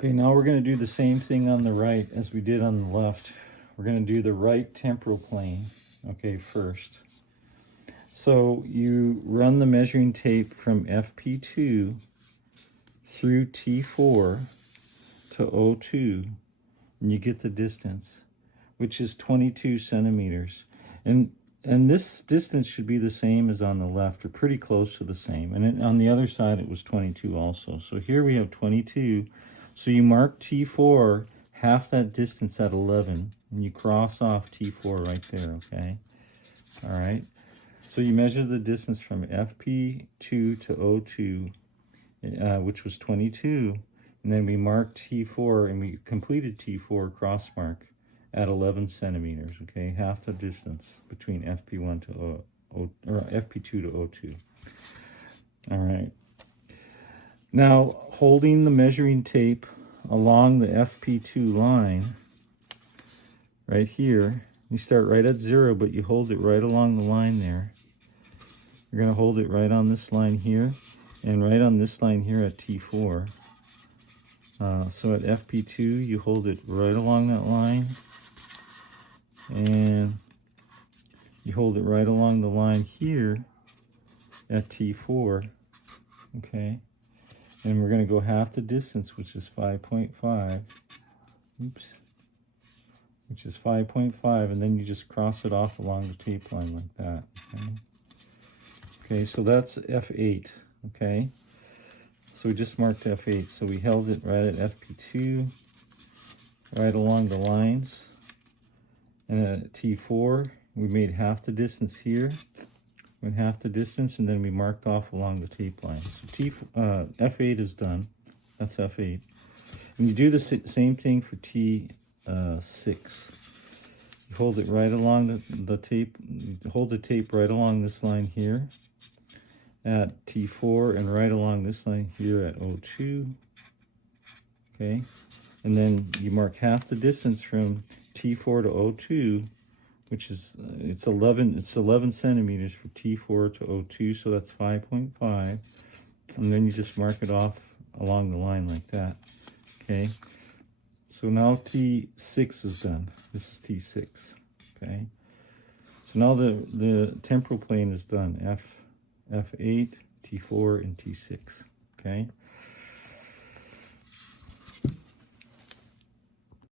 Okay, now we're going to do the same thing on the right as we did on the left. We're going to do the right temporal plane, okay, first. So you run the measuring tape from FP2 through T4 to O2, and you get the distance, which is 22 centimeters. And this distance should be the same as on the left, or pretty close to the same. And on the other side, it was 22 also. So here we have 22. So you mark T4, half that distance at 11, and you cross off T4 right there, okay? All right. So you measure the distance from FP2 to O2, which was 22, and then we marked T4, and we completed T4 cross mark at 11 centimeters, okay? Half the distance between FP1 to FP2 to O2. All right. Now, holding the measuring tape along the FP2 line, right here, you start right at 0, but you hold it right along the line there. You're going to hold it right on this line here, and right on this line here at T4. So at FP2, you hold it right along that line, and you hold it right along the line here at T4, okay? And we're going to go half the distance, which is 5.5, which is 5.5, and then you just cross it off along the tape line like that, okay? Okay, so that's F8, okay? So we just marked F8, so we held it right at FP2, right along the lines. And at T4, we made half the distance here, went half the distance, and then we marked off along the tape line. So F8 is done. That's F8. And you do the same thing for T6. You hold it right along the tape, hold the tape right along this line here at T4, and right along this line here at O2, okay? And then you mark half the distance from T4 to O2, which is, it's 11 centimeters for T4 to O2, so that's 5.5. And then you just mark it off along the line like that, okay? So now T6 is done. This is T6, okay? So now the temporal plane is done, F8, T4, and T6, okay?